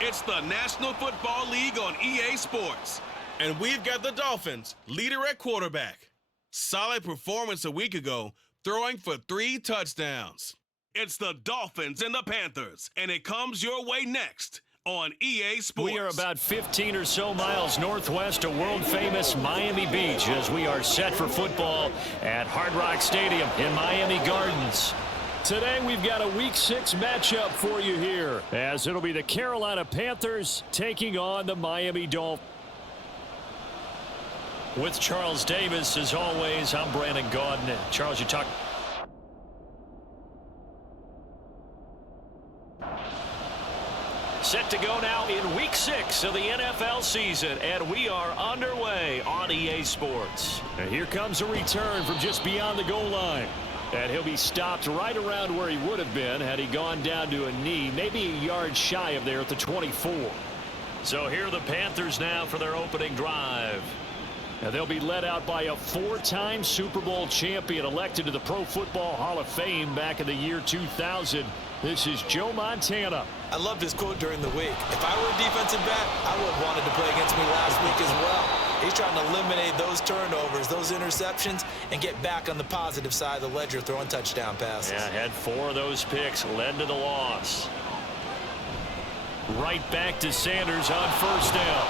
It's the National Football League on EA Sports. And we've got the Dolphins, leader at quarterback. Solid performance a week ago, throwing for 3 touchdowns. It's the Dolphins and the Panthers, and it comes your way next on EA Sports. We are about 15 or so miles northwest of world-famous Miami Beach as we are set for football at Hard Rock Stadium in Miami Gardens. Today we've got a Week 6 matchup for you here, as it'll be the Carolina Panthers taking on the Miami Dolphins. With Charles Davis, as always, I'm Brandon Gaudin. Charles, you talk. Set to go now in Week 6 of the NFL season, and we are underway on EA Sports. And here comes a return from just beyond the goal line. And he'll be stopped right around where he would have been had he gone down to a knee, maybe a yard shy of there at the 24. So here are the Panthers now for their opening drive. And they'll be led out by a 4-time Super Bowl champion elected to the Pro Football Hall of Fame back in the year 2000. This is Joe Montana. I loved his quote during the week. If I were a defensive back, I would have wanted to play against me last week as well. He's trying to eliminate those turnovers, those interceptions, and get back on the positive side of the ledger throwing touchdown passes. Yeah, had 4 of those picks, led to the loss. Right back to Sanders on first down.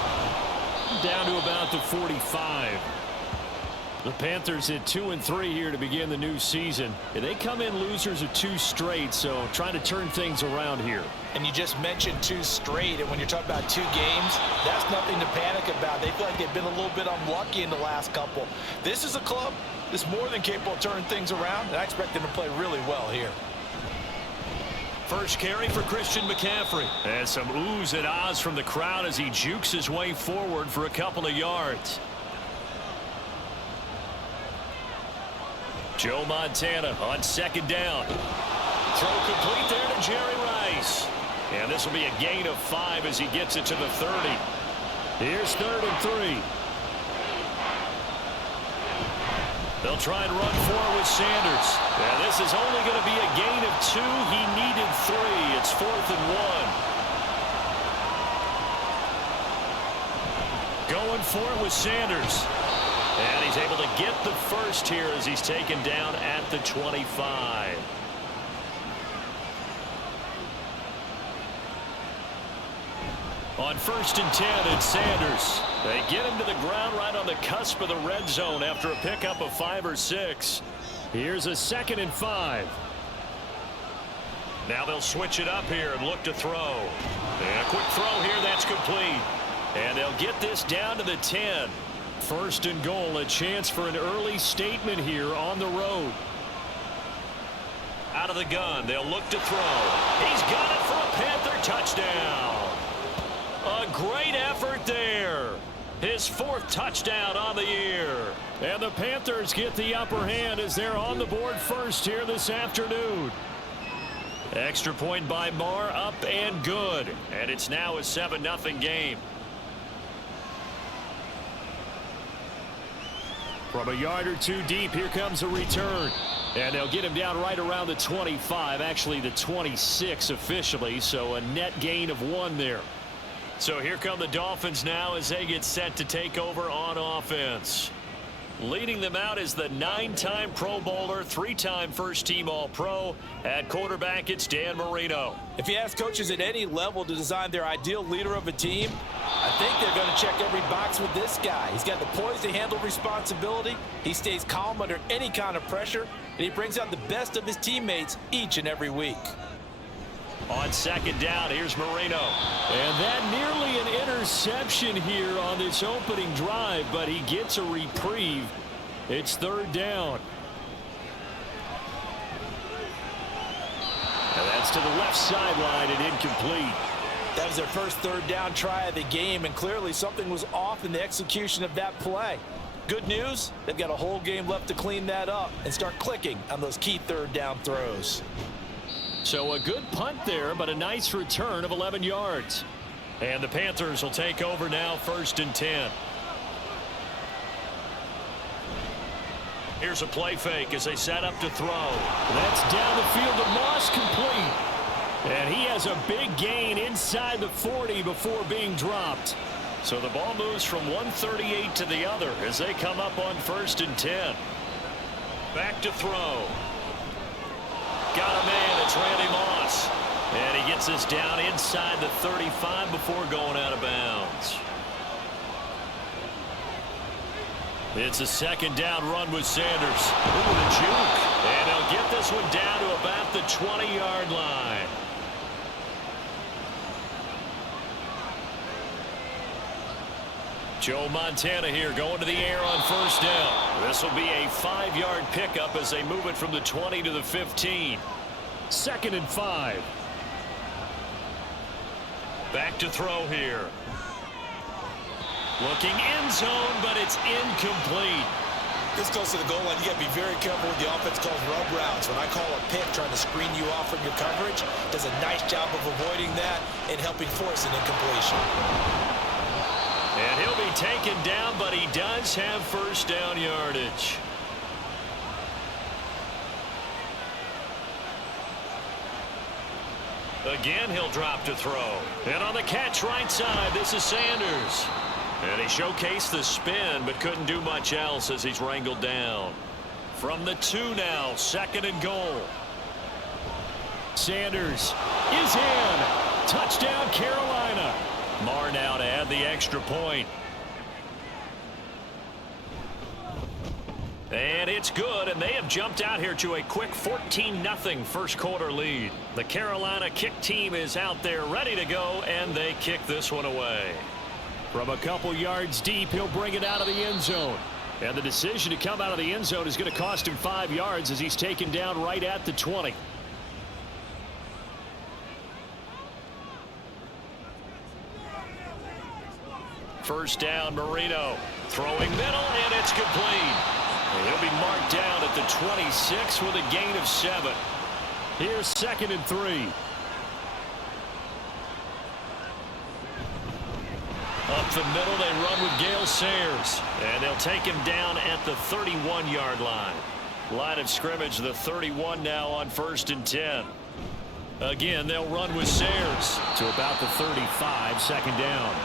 Down to about the 45. The Panthers at 2-3 here to begin the new season. They come in losers of 2 straight, so trying to turn things around here. And you just mentioned 2 straight, and when you're talking about 2 games, that's nothing to panic about. They feel like they've been a little bit unlucky in the last couple. This is a club that's more than capable of turning things around, and I expect them to play really well here. First carry for Christian McCaffrey. And some oohs and ahs from the crowd as he jukes his way forward for a couple of yards. Joe Montana on second down. Throw complete there to Jerry Rice. And this will be a gain of 5 as he gets it to the 30. Here's 3rd and 3. They'll try and run 4 with Sanders. And this is only going to be a gain of 2. He needed 3. It's 4th and 1. Going for it with Sanders. And he's able to get the first here as he's taken down at the 25. On 1st and 10, it's Sanders. They get him to the ground right on the cusp of the red zone after a pickup of 5 or 6. Here's a 2nd and 5. Now they'll switch it up here and look to throw. And a quick throw here, that's complete. And they'll get this down to the 10. 1st and goal, a chance for an early statement here on the road. Out of the gun, they'll look to throw. He's got it for a Panther touchdown. A great effort there. His 4th touchdown on the year. And the Panthers get the upper hand as they're on the board first here this afternoon. Extra point by Marr, up and good. And it's now a 7-0 game. From a yard or 2 deep, here comes a return. And they'll get him down right around the 25, actually the 26 officially, so a net gain of 1 there. So here come the Dolphins now as they get set to take over on offense. Leading them out is the 9-time Pro Bowler, 3-time first-team All-Pro. At quarterback, it's Dan Marino. If you ask coaches at any level to design their ideal leader of a team, I think they're going to check every box with this guy. He's got the poise to handle responsibility. He stays calm under any kind of pressure, and he brings out the best of his teammates each and every week. On 2nd down, here's Marino. And that nearly an interception here on this opening drive, but he gets a reprieve. It's 3rd down. And that's to the left sideline and incomplete. That was their first 3rd down try of the game, and clearly something was off in the execution of that play. Good news, they've got a whole game left to clean that up and start clicking on those key 3rd down throws. So a good punt there, but a nice return of 11 yards. And the Panthers will take over now, 1st and 10. Here's a play fake as they set up to throw. That's down the field to Moss, complete. And he has a big gain inside the 40 before being dropped. So the ball moves from 138 to the other as they come up on 1st and 10. Back to throw. Got a man. It's Randy Moss. And he gets this down inside the 35 before going out of bounds. It's a 2nd down run with Sanders. Ooh, the juke. And he'll get this one down to about the 20-yard line. Joe Montana here going to the air on 1st down. This will be a 5-yard pickup as they move it from the 20 to the 15. 2nd and 5. Back to throw here. Looking end zone, but it's incomplete. This goes to the goal line. You got to be very careful with the offense calls rub routes. When I call a pick trying to screen you off from your coverage, does a nice job of avoiding that and helping force an incompletion. And he'll be taken down, but he does have 1st down yardage. Again, he'll drop to throw. And on the catch right side, this is Sanders. And he showcased the spin, but couldn't do much else as he's wrangled down. From the 2 now, 2nd and goal. Sanders is in. Touchdown, Carolina. Marr now to add the extra point. And it's good, and they have jumped out here to a quick 14-0 first quarter lead. The Carolina kick team is out there ready to go, and they kick this one away. From a couple yards deep, he'll bring it out of the end zone. And the decision to come out of the end zone is going to cost him 5 yards as he's taken down right at the 20. First down, Marino. Throwing middle, and it's complete. And he'll be marked down at the 26 with a gain of 7. Here's 2nd and 3. Up the middle, they run with Gale Sayers. And they'll take him down at the 31-yard line. Line of scrimmage, the 31 now on 1st and 10. Again, they'll run with Sayers to about the 35, 2nd down.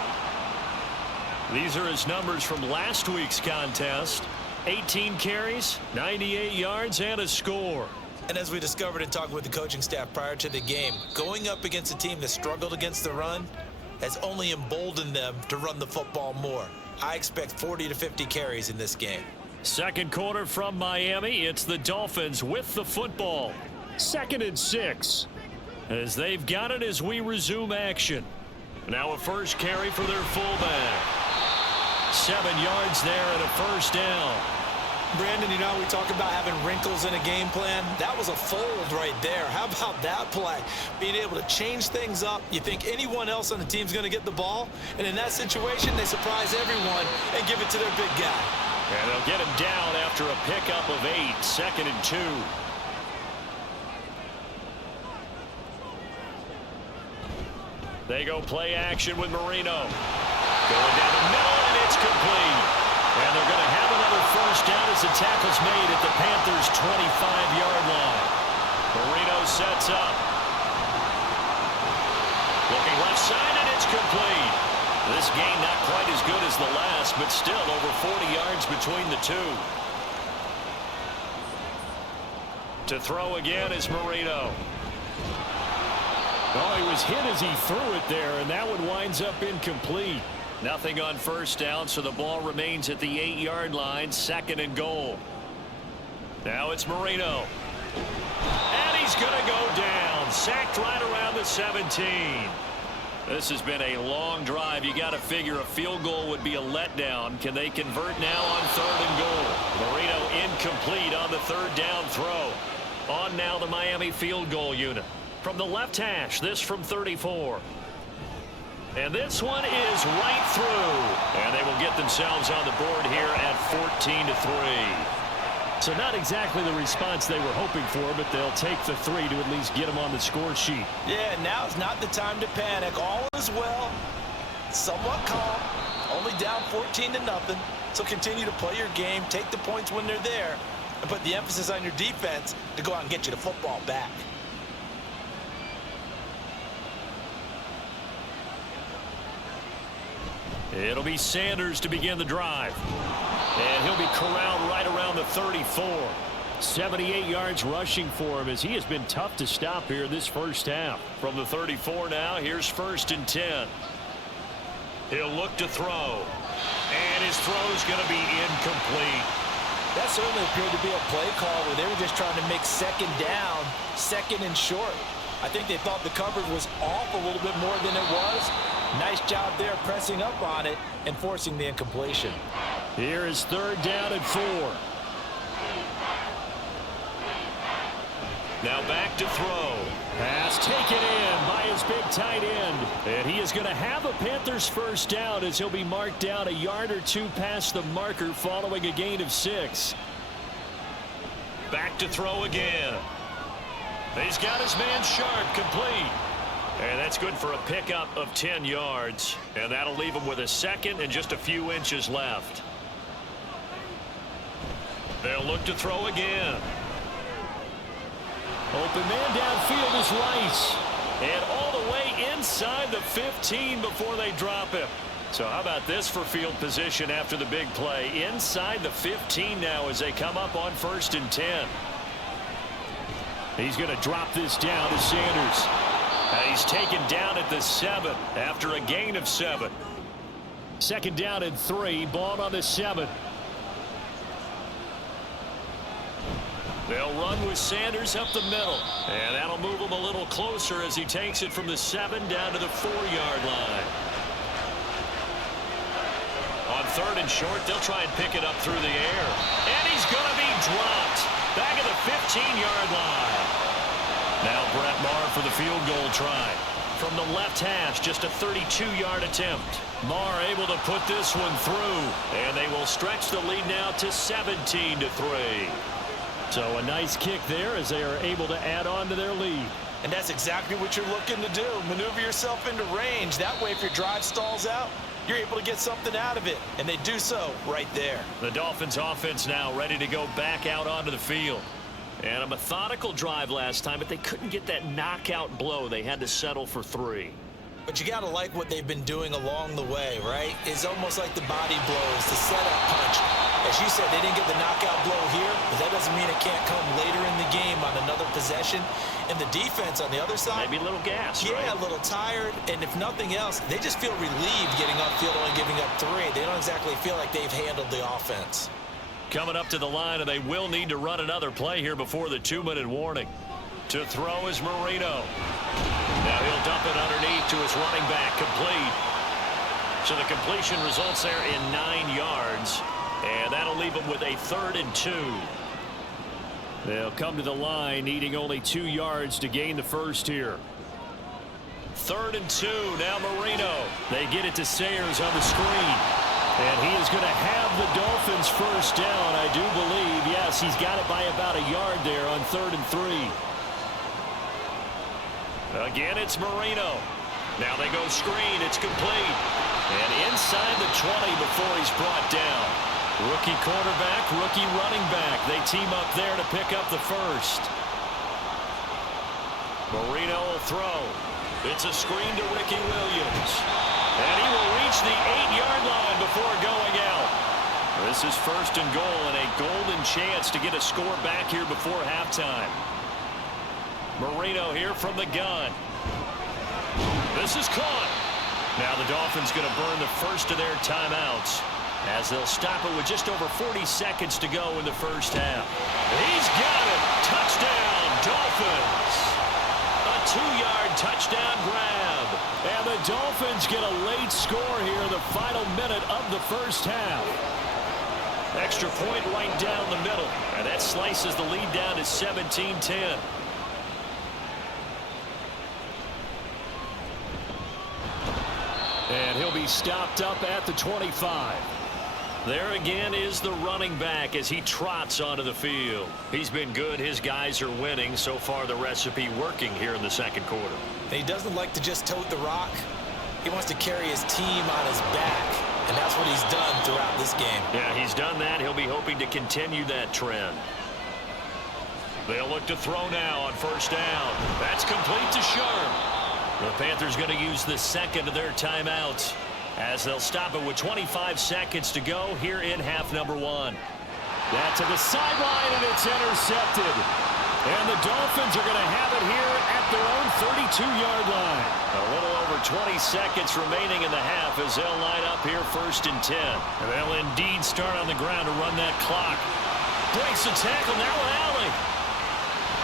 These are his numbers from last week's contest. 18 carries, 98 yards, and a score. And as we discovered in talking with the coaching staff prior to the game, going up against a team that struggled against the run has only emboldened them to run the football more. I expect 40 to 50 carries in this game. 2nd quarter from Miami. It's the Dolphins with the football. 2nd and 6. As they've got it as we resume action. Now a first carry for their fullback. 7 yards there and a 1st down. Brandon, you know, we talk about having wrinkles in a game plan. That was a fold right there. How about that play? Being able to change things up. You think anyone else on the team's going to get the ball, and in that situation, they surprise everyone and give it to their big guy. And they'll get him down after a pickup of 8, 2nd and 2. They go play action with Marino. Going down the middle, and it's complete. And they're going to have another 1st down as the tackle's made at the Panthers' 25-yard line. Marino sets up. Looking left side, and it's complete. This game not quite as good as the last, but still over 40 yards between the two. To throw again is Marino. Oh, he was hit as he threw it there, and that one winds up incomplete. Nothing on 1st down, so the ball remains at the 8-yard line, 2nd and goal. Now it's Marino. And he's going to go down. Sacked right around the 17. This has been a long drive. You got to figure a field goal would be a letdown. Can they convert now on 3rd and goal? Marino incomplete on the 3rd down throw. On now the Miami field goal unit. From the left hash, this from 34. And this one is right through. And they will get themselves on the board here at 14-3. So not exactly the response they were hoping for, but they'll take the 3 to at least get them on the score sheet. Yeah, now's not the time to panic. All is well. Somewhat calm. Only down 14-0. So continue to play your game, take the points when they're there, and put the emphasis on your defense to go out and get you the football back. It'll be Sanders to begin the drive. And he'll be corralled right around the 34. 78 yards rushing for him as he has been tough to stop here this first half. From the 34 now, here's 1st and 10. He'll look to throw. And his throw's going to be incomplete. That certainly appeared to be a play call where they were just trying to make 2nd down, 2nd and short. I think they thought the coverage was off a little bit more than it was. Nice job there pressing up on it and forcing the incompletion. Here is 3rd down and 4. Now back to throw. Pass taken in by his big tight end. And he is going to have a Panthers 1st down as he'll be marked down a yard or 2 past the marker following a gain of 6. Back to throw again. He's got his man Sharp complete. And that's good for a pickup of 10 yards. And that'll leave him with a 2nd and just a few inches left. They'll look to throw again. Open man downfield is Rice. And all the way inside the 15 before they drop him. So how about this for field position after the big play? Inside the 15 now as they come up on 1st and 10. He's going to drop this down to Sanders. He's taken down at the 7 after a gain of 7. 2nd down and 3. Ball on the 7. They'll run with Sanders up the middle. And that'll move him a little closer as he takes it from the 7 down to the 4-yard line. On 3rd and short, they'll try and pick it up through the air. And he's going to be dropped back at the 15-yard line. Now Brett Maher for the field goal try. From the left hash, just a 32-yard attempt. Maher able to put this one through. And they will stretch the lead now to 17-3. So a nice kick there as they are able to add on to their lead. And that's exactly what you're looking to do. Maneuver yourself into range. That way, if your drive stalls out, you're able to get something out of it. And they do so right there. The Dolphins offense now ready to go back out onto the field. And a methodical drive last time, but they couldn't get that knockout blow. They had to settle for 3. But you got to like what they've been doing along the way, right? It's almost like the body blows, the setup punch. As you said, they didn't get the knockout blow here, but that doesn't mean it can't come later in the game on another possession. And the defense on the other side, maybe a little gas, yeah, right? A little tired. And if nothing else, they just feel relieved getting upfield only giving up 3. They don't exactly feel like they've handled the offense. Coming up to the line, and they will need to run another play here before the 2-minute warning. To throw is Marino. Now he'll dump it underneath to his running back, complete. So the completion results there in 9 yards. And that'll leave him with a 3rd and 2. They'll come to the line needing only 2 yards to gain the first here. 3rd and 2. Now Marino. They get it to Sayers on the screen. And he is going to have the Dolphins 1st down, I do believe. Yes, he's got it by about a yard there on 3rd and 3. Again, it's Marino. Now they go screen. It's complete. And inside the 20 before he's brought down. Rookie quarterback, rookie running back. They team up there to pick up the first. Marino will throw. It's a screen to Ricky Williams. And he will reach the 8-yard line before going out. This is 1st and goal and a golden chance to get a score back here before halftime. Marino here from the gun. This is caught. Now the Dolphins going to burn the first of their timeouts as they'll stop it with just over 40 seconds to go in the first half. He's got it. Touchdown, Dolphins. A 2-yard touchdown grab. And the Dolphins get a late score here in the final minute of the first half. Extra point right down the middle. And that slices the lead down to 17-10. And he'll be stopped up at the 25. There again is the running back as he trots onto the field. He's been good. His guys are winning. So far, the recipe working here in the second quarter. He doesn't like to just tote the rock. He wants to carry his team on his back. And that's what he's done throughout this game. Yeah, he's done that. He'll be hoping to continue that trend. They'll look to throw now on 1st down. That's complete to Sharp. The Panthers going to use the second of their timeouts as they'll stop it with 25 seconds to go here in half number one. That to the sideline, and it's intercepted. And the Dolphins are going to have it here at their own 32-yard line. A little over 20 seconds remaining in the half as they'll line up here 1st and 10. And they'll indeed start on the ground to run that clock. Breaks the tackle, now Alley.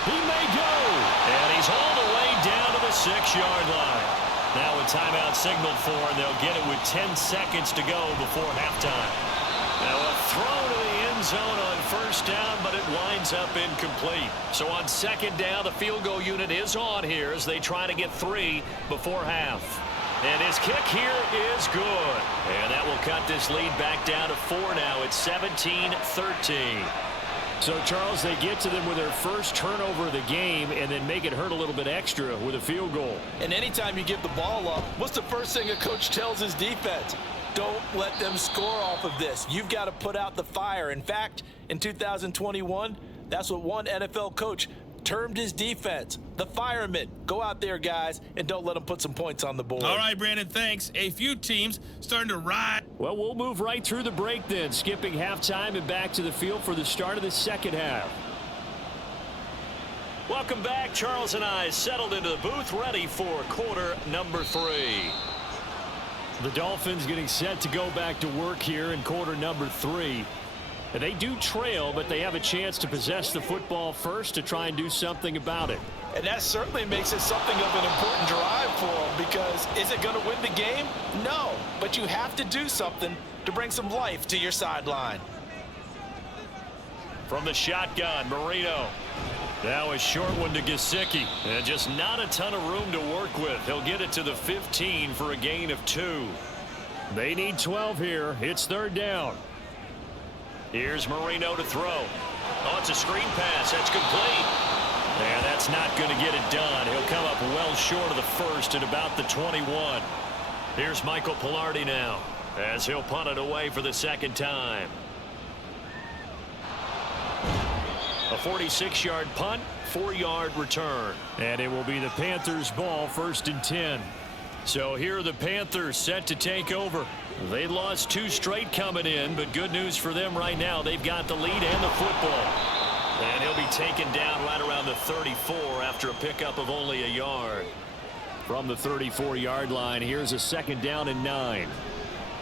He may go. And he's all the way down to the 6-yard line. Now a timeout signaled for, and they'll get it with 10 seconds to go before halftime. Now a throw to the end zone on 1st down, but it winds up incomplete. So on 2nd down, the field goal unit is on here as they try to get 3 before half. And his kick here is good. And that will cut this lead back down to 4 now. It's 17-13. So, Charles, they get to them with their first turnover of the game and then make it hurt a little bit extra with a field goal. And anytime you give the ball up, what's the first thing a coach tells his defense? Don't let them score off of this. You've got to put out the fire. In fact, in 2021, that's what one NFL coach termed his defense, the firemen. Go out there, guys, and don't let them put some points on the board. All right, Brandon, thanks. A few teams starting to ride. Well, we'll move right through the break then, skipping halftime and back to the field for the start of the second half. Welcome back. Charles and I settled into the booth, ready for quarter number 3. The Dolphins getting set to go back to work here in quarter number 3. And they do trail, but they have a chance to possess the football first to try and do something about it. And that certainly makes it something of an important drive for them, because is it going to win the game? No, but you have to do something to bring some life to your sideline. From the shotgun, Marino. Now a short one to Gesicki. And just not a ton of room to work with. He'll get it to the 15 for a gain of 2. They need 12 here. It's 3rd down. Here's Marino to throw. Oh, it's a screen pass. That's complete. And that's not going to get it done. He'll come up well short of the first at about the 21. Here's Michael Pilardi now as he'll punt it away for the 2nd time. A 46-yard punt, 4-yard return. And it will be the Panthers' ball, 1st and 10. So here are the Panthers set to take over. They lost 2 straight coming in, but good news for them right now. They've got the lead and the football. And he'll be taken down right around the 34 after a pickup of only a yard. From the 34-yard line, here's a 2nd down and 9.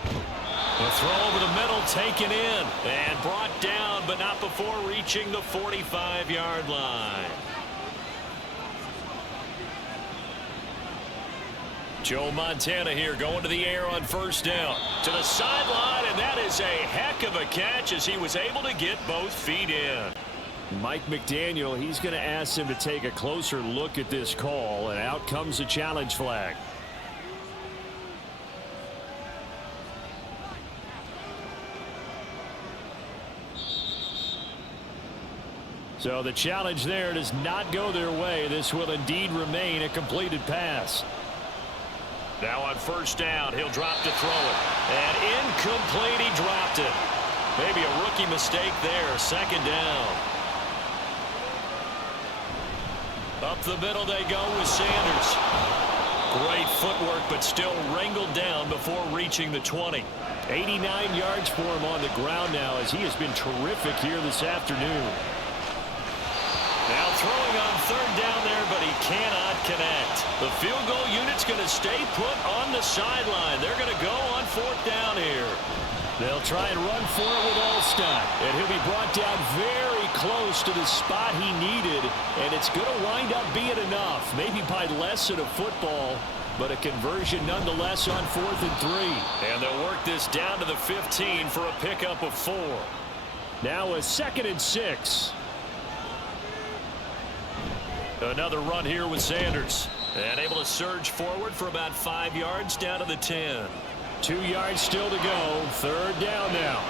The throw over the middle, taken in, and brought down, but not before reaching the 45-yard line. Joe Montana here going to the air on 1st down. To the sideline, and that is a heck of a catch as he was able to get both feet in. Mike McDaniel, he's going to ask him to take a closer look at this call, and out comes the challenge flag. So the challenge there does not go their way. This will indeed remain a completed pass. Now on 1st down, he'll drop to throw it. And incomplete, he dropped it. Maybe a rookie mistake there. 2nd down. Up the middle they go with Sanders. Great footwork, but still wrangled down before reaching the 20. 89 yards for him on the ground now as he has been terrific here this afternoon. Now throwing on 3rd down there, but he cannot connect. The field goal unit's going to stay put on the sideline. They're going to go on 4th down here. They'll try and run for it with Allstott. And he'll be brought down very close to the spot he needed. And it's going to wind up being enough. Maybe by less than a football, but a conversion nonetheless on 4th and 3. And they'll work this down to the 15 for a pickup of 4. Now a 2nd and 6. Another run here with Sanders. And able to surge forward for about 5 yards down to the 10. 2 yards still to go. 3rd down now.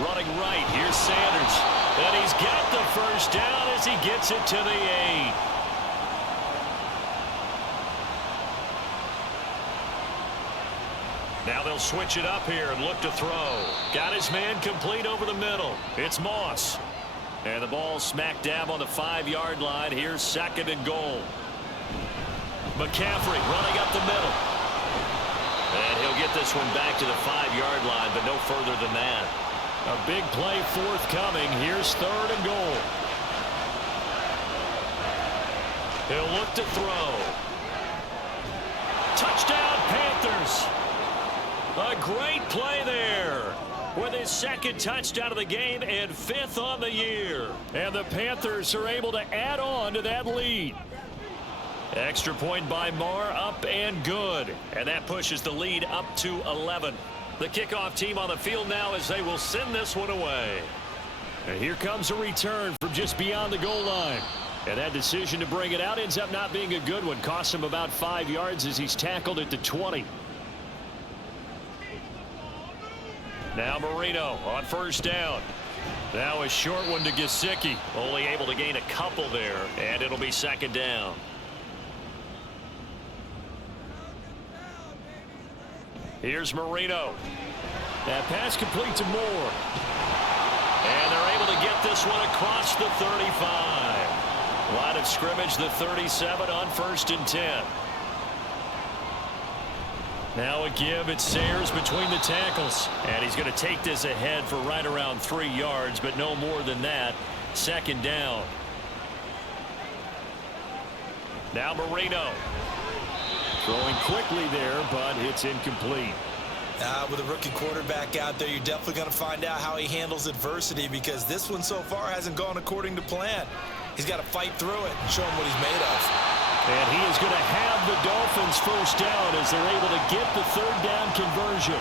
Running right. Here's Sanders. And he's got the 1st down as he gets it to the 8. Now they'll switch it up here and look to throw. Got his man complete over the middle. It's Moss. And the ball smack dab on the 5-yard line. Here's 2nd and goal. McCaffrey running up the middle. And he'll get this one back to the 5-yard line, but no further than that. A big play forthcoming. Here's 3rd and goal. He'll look to throw. Touchdown, Panthers. A great play there with his 2nd touchdown of the game and 5th on the year. And the Panthers are able to add on to that lead. Extra point by Marr, up and good. And that pushes the lead up to 11. The kickoff team on the field now as they will send this one away. And here comes a return from just beyond the goal line. And that decision to bring it out ends up not being a good one. Costs him about 5 yards as he's tackled at the 20. Now Marino on 1st down. Now a short one to Gesicki. Only able to gain a couple there. And it'll be 2nd down. Here's Marino. That pass complete to Moore. And they're able to get this one across the 35. Line of scrimmage, the 37 on 1st and 10. Now a give. It's Sayers between the tackles. And he's going to take this ahead for right around 3 yards, but no more than that. 2nd down. Now Marino. Throwing quickly there, but it's incomplete. With a rookie quarterback out there, you're definitely going to find out how he handles adversity, because this one so far hasn't gone according to plan. He's got to fight through it and show him what he's made of. And he is going to have the Dolphins 1st down as they're able to get the 3rd down conversion.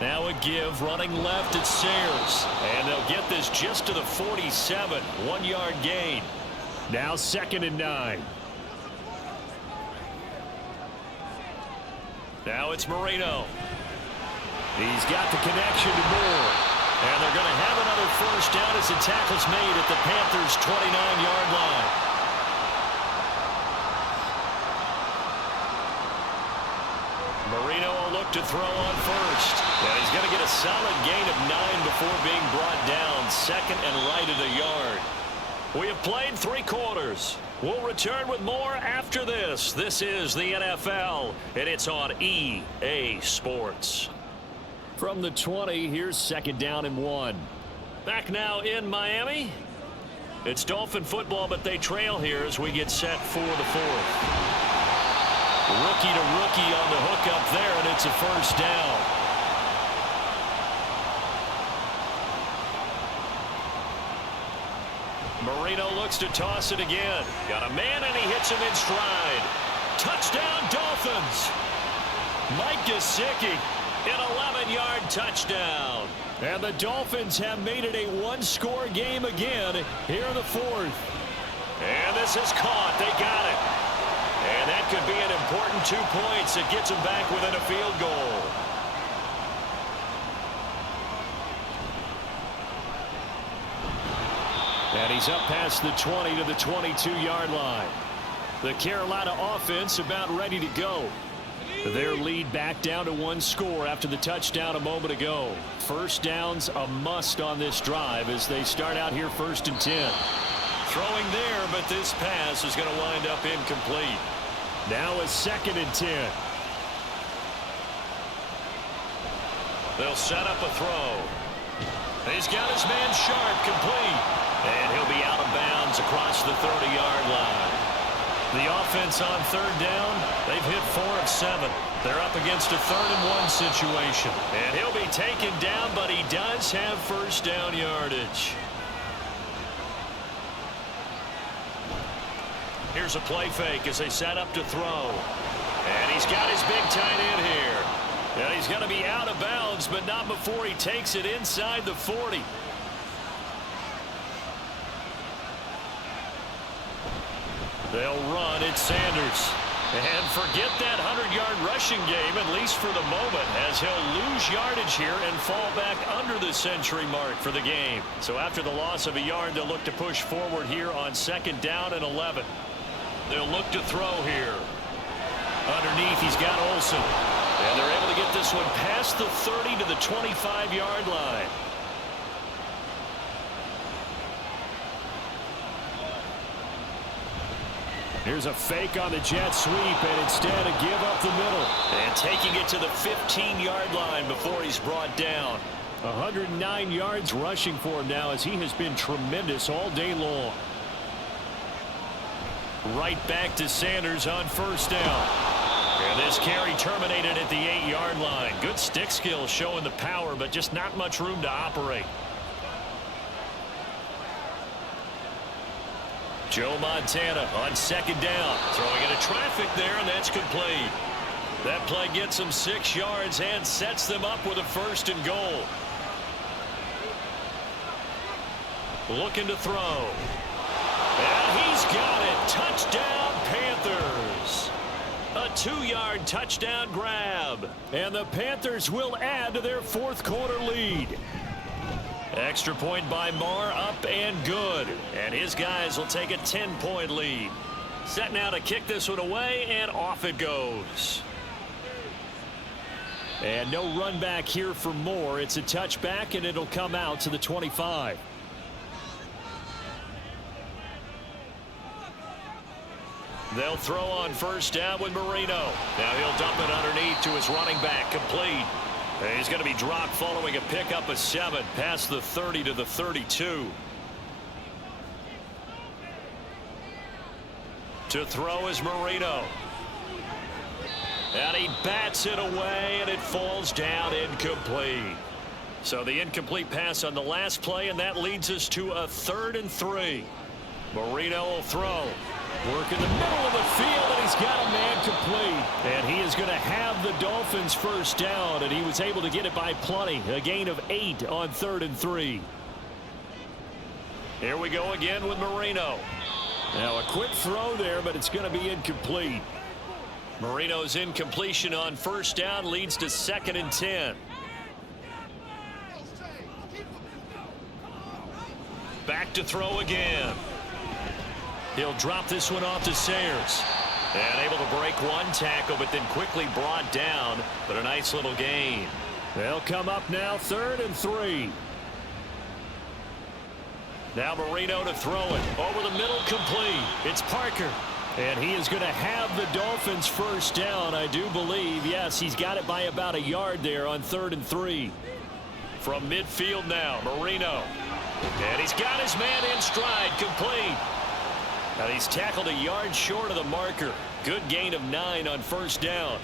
Now a give, running left, it's Sayers. And they'll get this just to the 47, 1-yard gain. Now 2nd and 9. Now it's Marino. He's got the connection to Moore. And they're going to have another 1st down as the tackle's made at the Panthers' 29-yard line. Marino will look to throw on 1st. And he's going to get a solid gain of 9 before being brought down. 2nd and right at a yard. We have played 3 quarters. We'll return with more after this. This is the NFL, and it's on EA Sports. From the 20, here's 2nd down and 1. Back now in Miami. It's Dolphin football, but they trail here as we get set for the 4th. Rookie to rookie on the hook up there, and it's a 1st down. Marino looks to toss it again. Got a man, and he hits him in stride. Touchdown, Dolphins. Mike Gesicki, an 11-yard touchdown. And the Dolphins have made it a 1-score game again here in the 4th. And this is caught. They got it. And that could be an important 2 points that gets them back within a field goal. And he's up past the 20 to the 22-yard line. The Carolina offense about ready to go. Their lead back down to 1 score after the touchdown a moment ago. 1st down's a must on this drive as they start out here 1st and 10. Throwing there, but this pass is going to wind up incomplete. Now a 2nd and 10. They'll set up a throw. He's got his man Sharp complete. And he'll be out of bounds across the 30-yard line. The offense on 3rd down, they've hit 4 of 7. They're up against a 3rd and 1 situation. And he'll be taken down, but he does have 1st down yardage. Here's a play fake as they set up to throw. And he's got his big tight end here. And he's going to be out of bounds, but not before he takes it inside the 40. They'll run. It's Sanders. And forget that 100-yard rushing game, at least for the moment, as he'll lose yardage here and fall back under the century mark for the game. So after the loss of a yard, they'll look to push forward here on 2nd down and 11. They'll look to throw here. Underneath, he's got Olsen. And they're able to get this one past the 30 to the 25-yard line. Here's a fake on the jet sweep, and instead a give up the middle. And taking it to the 15-yard line before he's brought down. 109 yards rushing for him now as he has been tremendous all day long. Right back to Sanders on first down. And this carry terminated at the 8-yard line. Good stick skill showing the power, but just not much room to operate. Joe Montana on second down. Throwing into traffic there, and that's complete. That play gets them 6 yards and sets them up with a 1st and goal. Looking to throw. And he's got it. Touchdown, Panthers. A 2-yard touchdown grab. And the Panthers will add to their 4th quarter lead. Extra point by Marr, up and good. And his guys will take a 10-point lead. Set now to kick this one away, and off it goes. And no run back here for Moore. It's a touchback, and it'll come out to the 25. They'll throw on first down with Marino. Now he'll dump it underneath to his running back, complete. And he's going to be dropped following a pickup of 7 past the 30 to the 32. To throw is Marino. And he bats it away, and it falls down incomplete. So the incomplete pass on the last play, and that leads us to a 3rd and 3. Marino will throw. Work in the middle of the field, and he's got a man complete. And he is going to have the Dolphins first down, and he was able to get it by plenty. A gain of 8 on 3rd and 3. Here we go again with Marino. Now a quick throw there, but it's going to be incomplete. Marino's incompletion on first down leads to 2nd and 10. Back to throw again. He'll drop this one off to Sayers. And able to break one tackle, but then quickly brought down. But a nice little gain. They'll come up now 3rd and 3. Now Marino to throw it. Over the middle, complete. It's Parker. And he is going to have the Dolphins first down, I do believe. Yes, he's got it by about a yard there on 3rd and 3. From midfield now, Marino. And he's got his man in stride, complete. And he's tackled a yard short of the marker. Good gain of 9 on first down.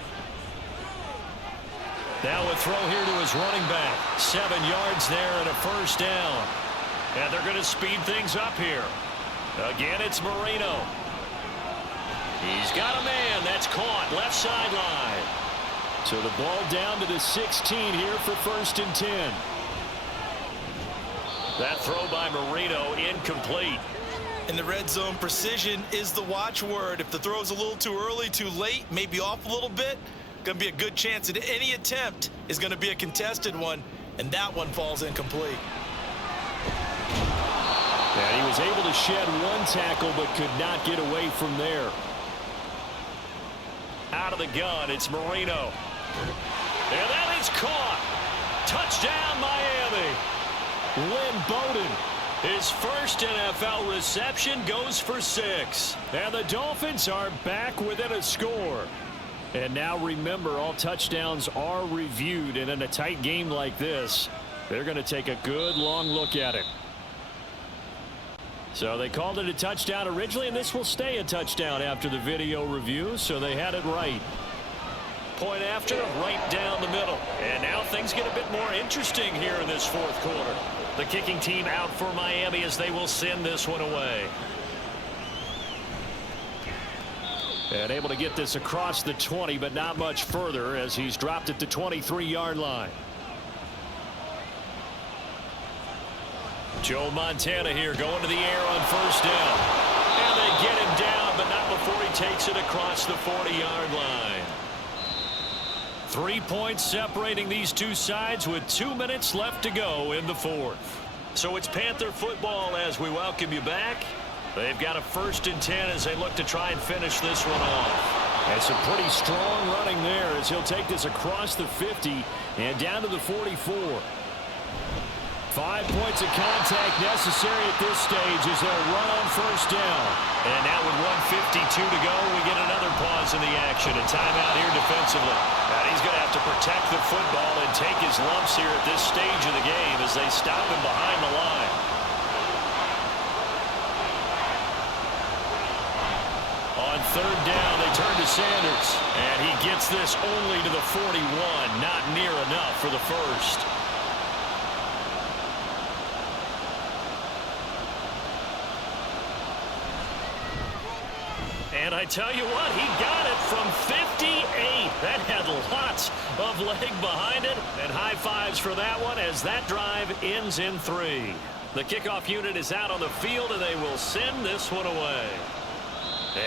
Now a throw here to his running back. 7 yards there and a first down. And they're going to speed things up here. Again, it's Marino. He's got a man. That's caught. Left sideline. So the ball down to the 16 here for 1st and 10. That throw by Marino incomplete. In the red zone, precision is the watchword. If the throw's a little too early, too late, maybe off a little bit, going to be a good chance that any attempt is going to be a contested one, and that one falls incomplete. And he was able to shed one tackle, but could not get away from there. Out of the gun, it's Marino. And that is caught. Touchdown, Miami. Lynn Bowden. His first NFL reception goes for 6. And the Dolphins are back within a score. And now remember, all touchdowns are reviewed. And in a tight game like this, they're going to take a good long look at it. So they called it a touchdown originally, and this will stay a touchdown after the video review. So they had it right. Point after, right down the middle. And now things get a bit more interesting here in this 4th quarter. The kicking team out for Miami as they will send this one away. And able to get this across the 20, but not much further as he's dropped at the 23-yard line. Joe Montana here going to the air on first down. And they get him down, but not before he takes it across the 40-yard line. 3 points separating these two sides with 2 minutes left to go in the 4th. So it's Panther football as we welcome you back. They've got a 1st and 10 as they look to try and finish this one off. That's a pretty strong running there as he'll take this across the 50 and down to the 44. 5 points of contact necessary at this stage as they'll run on first down. And now with 1:52 to go, we get another pause in the action. A timeout here defensively. And he's going to have to protect the football and take his lumps here at this stage of the game as they stop him behind the line. On third down, they turn to Sanders. And he gets this only to the 41. Not near enough for the first. And I tell you what, he got it from 58. That had lots of leg behind it. And high fives for that one as that drive ends in 3. The kickoff unit is out on the field, and they will send this one away.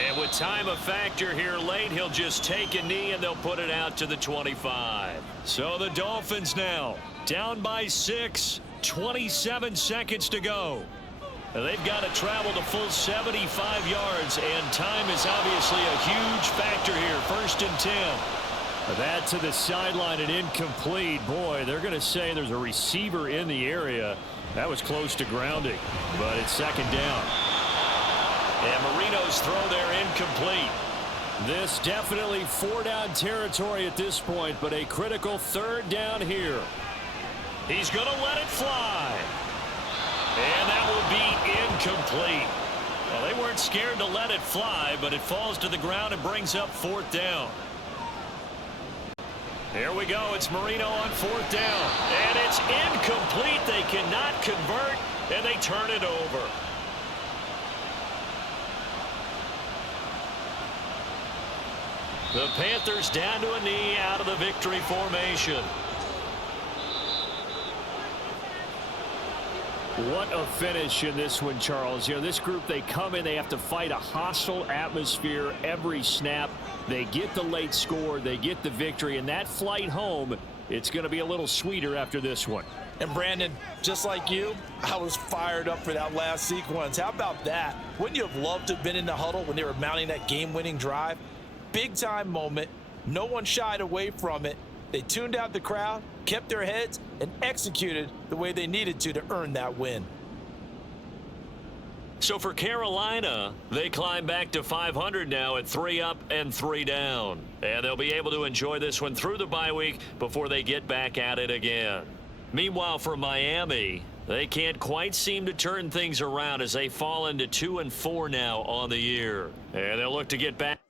And with time a factor here late, he'll just take a knee, and they'll put it out to the 25. So the Dolphins now down by 6, 27 seconds to go. They've got to travel the full 75 yards, and time is obviously a huge factor here. 1st and 10. That to the sideline and incomplete. Boy, they're going to say there's a receiver in the area. That was close to grounding, but it's 2nd down. And Marino's throw there incomplete. This definitely 4-down territory at this point, but a critical 3rd down here. He's going to let it fly. And that will be incomplete. Well, they weren't scared to let it fly, but it falls to the ground and brings up 4th down. Here we go. It's Marino on 4th down. And it's incomplete. They cannot convert, and they turn it over. The Panthers down to a knee out of the victory formation. What a finish in this one, Charles. You know, this group, they come in, they have to fight a hostile atmosphere every snap. They get the late score, they get the victory, and that flight home, it's going to be a little sweeter after this one. And Brandon, just like you, I was fired up for that last sequence. How about that? Wouldn't you have loved to have been in the huddle when they were mounting that game-winning drive? Big time moment. No one shied away from it. They tuned out the crowd, kept their heads, and executed the way they needed to earn that win. So for Carolina, they climb back to 500 now at 3 up and 3 down. And they'll be able to enjoy this one through the bye week before they get back at it again. Meanwhile, for Miami, they can't quite seem to turn things around as they fall into 2-4 now on the year. And they'll look to get back.